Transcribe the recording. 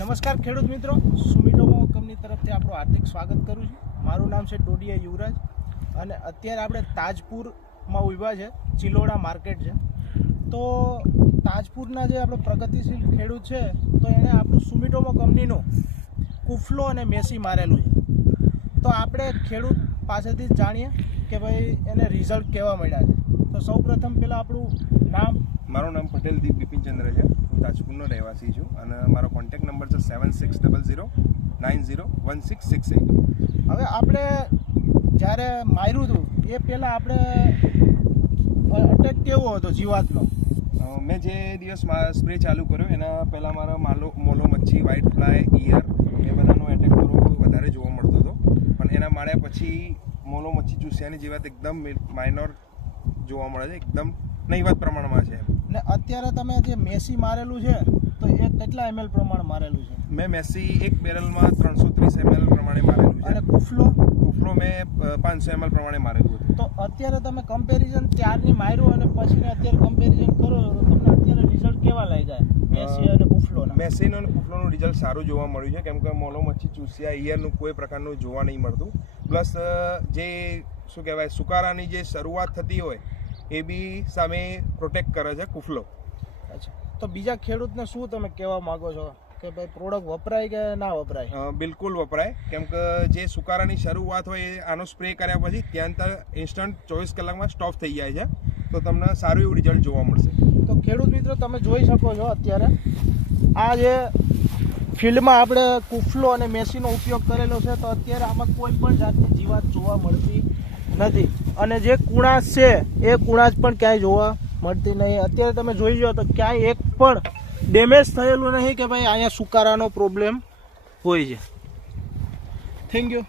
નમસ્કાર ખેડૂત મિત્રો, સુમિટોમો કંપની તરફથી આપણું હાર્દિક સ્વાગત કરું છું. મારું નામ છે ડોડિયા યુવરાજ અને અત્યારે આપણે તાજપુરમાં ઊભા છે. ચિલોડા માર્કેટ છે. તો તાજપુરના જે આપણો પ્રગતિશીલ ખેડૂત છે તો એણે આપણું સુમિટોમો કંપનીનું કુફલો અને મેસી મારેલું છે. તો આપણે ખેડૂત પાસેથી જ જાણીએ કે ભાઈ એને રિઝલ્ટ કેવા મળ્યા છે. તો સૌપ્રથમ પહેલાં આપણું નામ. મારું નામ પટેલ દીપ બિપિનચંદ્ર છે. હું તાજપુરનો રહેવાસી છું અને મારો કોન્ટેક્ટ નંબર છે 7600901668. હવે આપણે જ્યારે માર્યું હતું એ પહેલાં આપણે અટેક કેવો હતો જીવાતનો? મેં જે દિવસ સ્પ્રે ચાલુ કર્યો એના પહેલાં મારો મોલો મચ્છી, વ્હાઇટ ફ્લાય, ઈયર એ બધાનો એટેક થોડો વધારે જોવા મળતો હતો. પણ એના માર્યા પછી મોલો મચ્છી ચૂસ્યાની જીવાત એકદમ માઇનોર જોવા મળે છે, એકદમ નહીવત પ્રમાણમાં છે. ને અત્યારે તમે જે મેસી મારેલું છે તો એ કેટલા ml પ્રમાણ મારેલું છે? મેં મેસી એક બેરલમાં 330 ml પ્રમાણે મારેલું છે. અને કુફલો મેં 500 ml પ્રમાણે મારેલું હતું. તો અત્યારે તમે કમ્પેરિઝન ત્યારની માર્યું અને પછીને અત્યારે કમ્પેરિઝન કરો તો તમને અત્યારે રિઝલ્ટ કેવા લાગ્યા મેસી અને કુફલોના? મેસીનો અને કુફલોનું રિઝલ્ટ સારું જોવા મળ્યું છે, કેમ કે મોલો મચ્છી ચૂસ્યા ઈયરનું કોઈ પ્રકારનું જોવા નહીં મળતું. પ્લસ જે શું કહેવાય સુકારાની જે શરૂઆત થતી હોય એ બી સામે પ્રોટેક્ટ કરે છે કુફલો. અચ્છા, તો બીજા ખેડૂતને શું તમે કહેવા માગો છો કે ભાઈ પ્રોડક્ટ વપરાય કે ના વપરાય? બિલકુલ વપરાય, કેમ કે જે સુકારાની શરૂઆત હોય એ આનો સ્પ્રે કર્યા પછી ત્યાં ઇન્સ્ટન્ટ 24 કલાકમાં સ્ટોપ થઈ જાય છે. તો તમને સારું એવું રિઝલ્ટ જોવા મળશે. તો ખેડૂત મિત્રો તમે જોઈ શકો છો અત્યારે આ જે ફિલ્ડમાં આપણે કુફલો અને મેસીનો ઉપયોગ કરેલો છે તો અત્યારે આમાં કોઈ પણ જાતની જીવાત જોવા મળતી નથી. અને જે કુણાશ છે એ કુણાશ પણ ક્યાંય જોવા મળતી નહીં. અત્યારે તમે જોઈ લો તો ક્યાંય એક પણ ડેમેજ થયેલું નહીં કે ભાઈ અહીંયા સુકારાનો પ્રોબ્લેમ હોય છે. Thank you.